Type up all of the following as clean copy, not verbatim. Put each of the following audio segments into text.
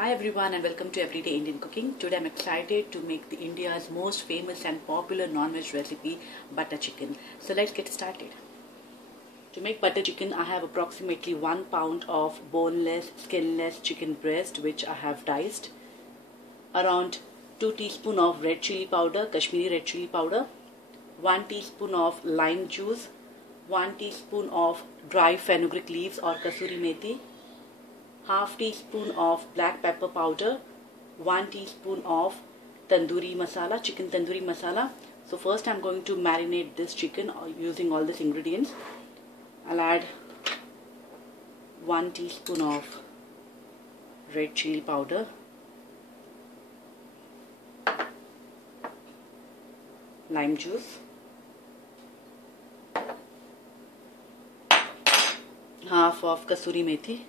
Hi everyone and welcome to Everyday Indian Cooking. Today I'm excited to make the India's most famous and popular non-veg recipe, butter chicken. So let's get started. To make butter chicken, I have approximately 1 pound of boneless, skinless chicken breast which I have diced. Around 2 teaspoons of red chili powder, Kashmiri red chili powder. 1 teaspoon of lime juice. 1 teaspoon of dry fenugreek leaves or kasoori methi. Half teaspoon of black pepper powder, 1 teaspoon of tandoori masala, chicken tandoori masala. So first I'm going to marinate this chicken using all these ingredients. I'll add 1 teaspoon of red chili powder, lime juice, half of kasoori methi,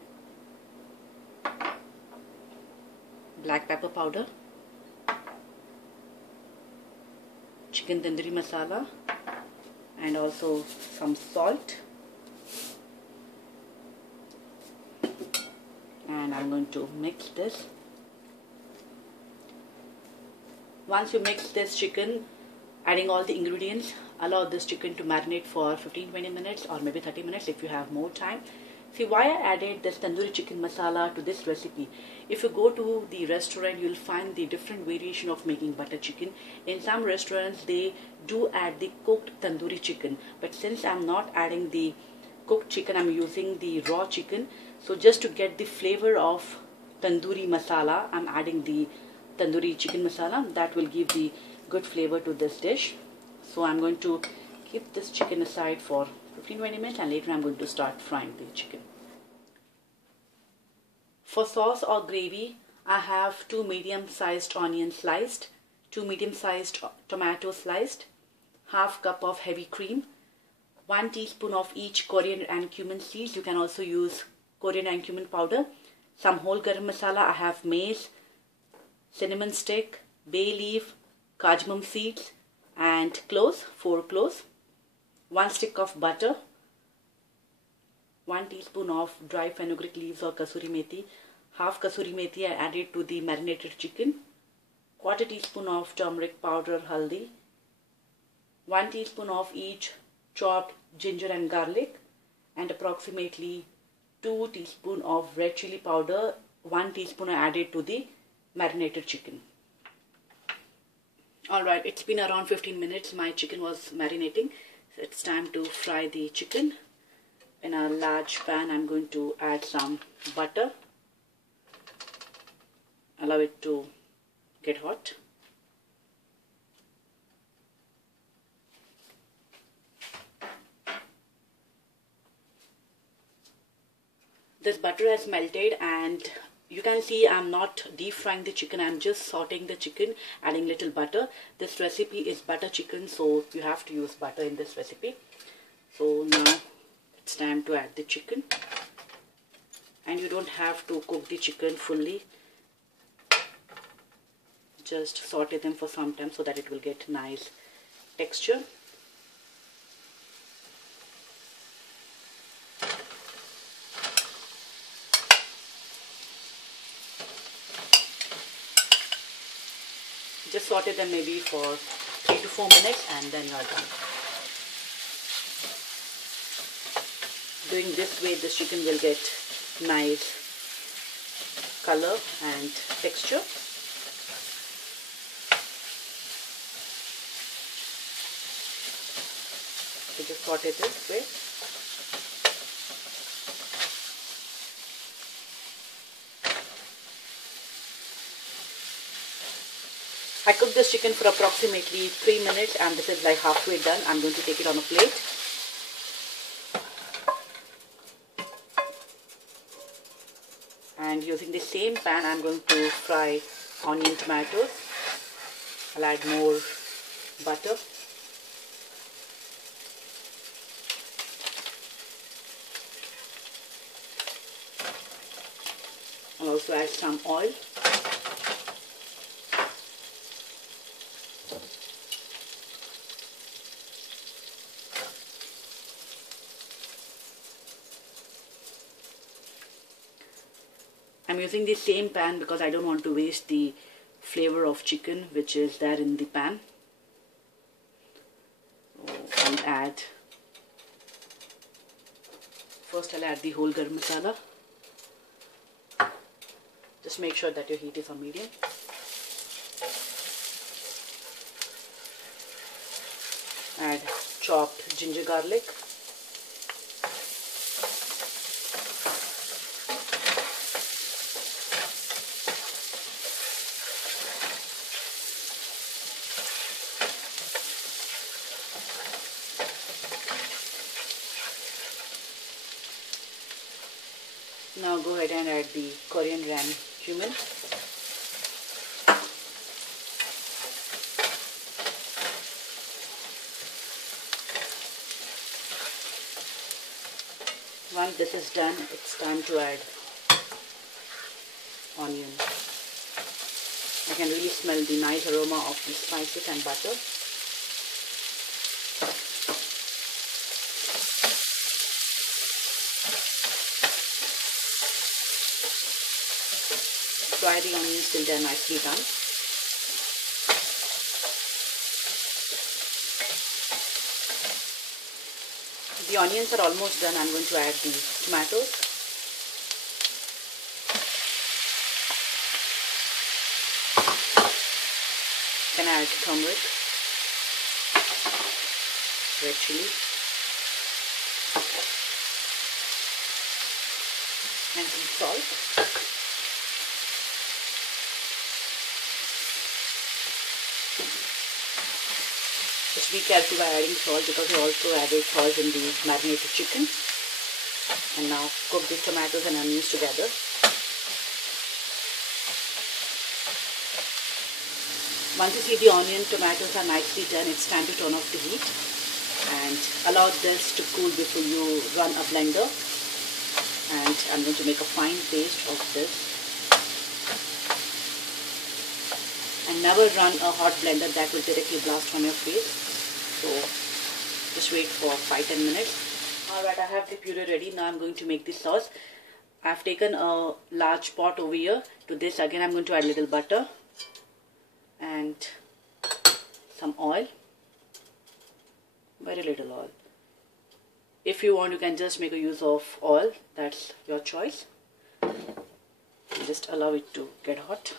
black pepper powder, chicken tandoori masala, and also some salt. And I'm going to mix this. Once you mix this chicken, adding all the ingredients, allow this chicken to marinate for 15-20 minutes or maybe 30 minutes if you have more time. See why I added this tandoori chicken masala to this recipe. If you go to the restaurant, you'll find the different variation of making butter chicken. In some restaurants, they do add the cooked tandoori chicken. But since I'm not adding the cooked chicken, I'm using the raw chicken. So just to get the flavor of tandoori masala, I'm adding the tandoori chicken masala. That will give the good flavor to this dish. So I'm going to keep this chicken aside for 15-20 minutes and later I'm going to start frying the chicken. For sauce or gravy, I have 2 medium-sized onions sliced, 2 medium-sized tomatoes sliced, half cup of heavy cream, 1 teaspoon of each coriander and cumin seeds. You can also use coriander and cumin powder, some whole garam masala. I have mace, cinnamon stick, bay leaf, cardamon seeds, and cloves, 4 cloves. 1 stick of butter, 1 teaspoon of dry fenugreek leaves or kasoori methi, half kasoori methi I added to the marinated chicken, 1/4 teaspoon of turmeric powder, haldi, 1 teaspoon of each chopped ginger and garlic, and approximately 2 teaspoon of red chili powder, 1 teaspoon I added to the marinated chicken. Alright, it's been around 15 minutes. My chicken was marinating. So it's time to fry the chicken. In a large pan, I'm going to add some butter. Allow it to get hot. This butter has melted and you can see I'm not deep frying the chicken, I'm just sauteing the chicken, adding little butter. This recipe is butter chicken, so you have to use butter in this recipe. So now it's time to add the chicken. And you don't have to cook the chicken fully. Just saute them for some time so that it will get nice texture. Just saute them maybe for 3 to 4 minutes and then you are done. Doing this way, this chicken will get nice color and texture. So just saute this way. I cooked this chicken for approximately 3 minutes and this is like halfway done. I'm going to take it on a plate. And using the same pan, I'm going to fry onion tomatoes. I'll add more butter. I'll also add some oil. I'm using the same pan because I don't want to waste the flavor of chicken which is there in the pan. So I'll add the whole garam masala. Just make sure that your heat is on medium. Add chopped ginger garlic. Now go ahead and add the coriander and cumin. Once this is done, it's time to add onion. I can really smell the nice aroma of the spices and butter. Fry the onions till they're nicely done. The onions are almost done. I'm going to add the tomatoes. Can add turmeric, red chili, and some salt. Just be careful by adding salt because we also added salt in the marinated chicken. And now cook the tomatoes and onions together. Once you see the onion tomatoes are nicely done, it's time to turn off the heat and allow this to cool before you run a blender. And I'm going to make a fine paste of this. And never run a hot blender, that will directly blast on your face. So just wait for 5-10 minutes. Alright, I have the puree ready. Now I'm going to make the sauce. I've taken a large pot over here. To this again I'm going to add a little butter and some oil. Very little oil. If you want, you can just make a use of oil. That's your choice. Just allow it to get hot.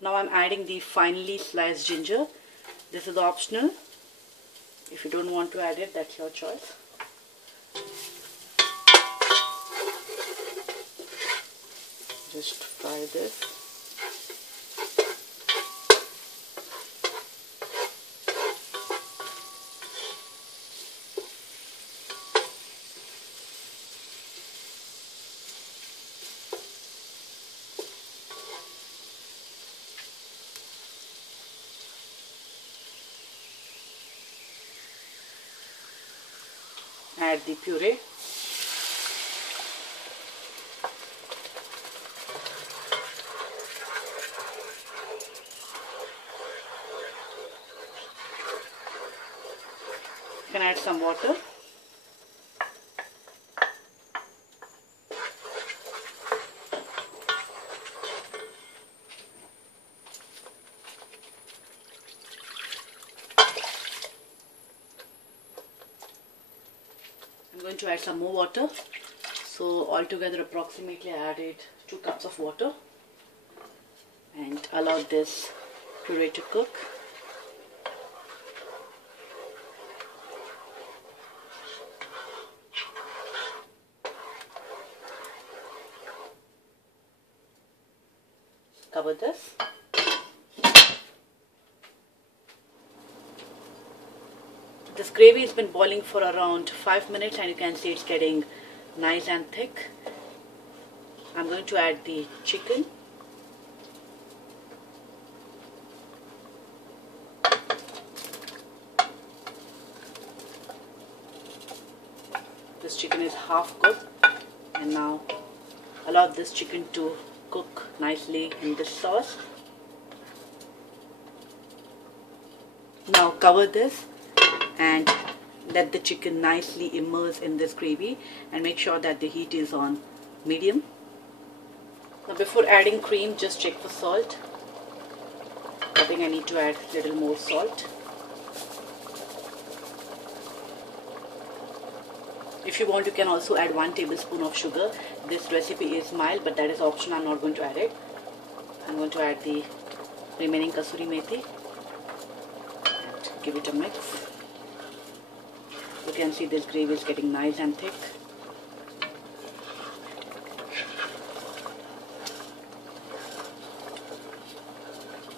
Now I'm adding the finely sliced ginger. This is optional. If you don't want to add it, that's your choice. Just fry this. Add the puree. You can add some water. I'm going to add some more water. So altogether approximately I added 2 cups of water and allow this puree to cook. Cover this. This gravy has been boiling for around 5 minutes and you can see it's getting nice and thick. I'm going to add the chicken. This chicken is half cooked and now allow this chicken to cook nicely in this sauce. Now cover this and let the chicken nicely immerse in this gravy and make sure that the heat is on medium. Now before adding cream, just check for salt. I think I need to add a little more salt. If you want, you can also add 1 tablespoon of sugar. This recipe is mild, but that is optional. I'm not going to add it. I'm going to add the remaining kasoori methi and give it a mix. You can see this gravy is getting nice and thick.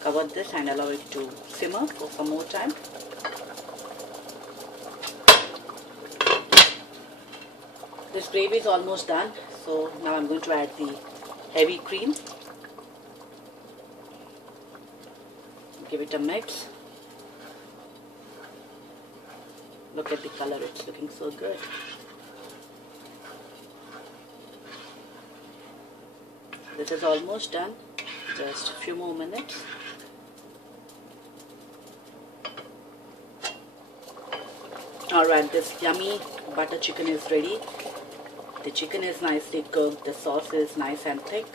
Cover this and allow it to simmer for some more time. This gravy is almost done, so now I'm going to add the heavy cream. Give it a mix. Look at the color, it's looking so good. This is almost done, just a few more minutes. Alright, this yummy butter chicken is ready. The chicken is nicely cooked, the sauce is nice and thick.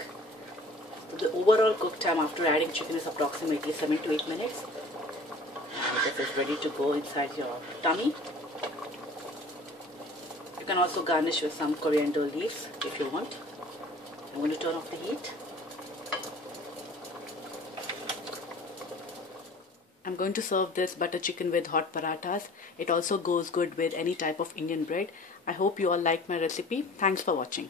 The overall cook time after adding chicken is approximately 7 to 8 minutes. And this is ready to go inside your tummy. You can also garnish with some coriander leaves if you want. I'm going to turn off the heat. I'm going to serve this butter chicken with hot parathas. It also goes good with any type of Indian bread. I hope you all liked my recipe. Thanks for watching.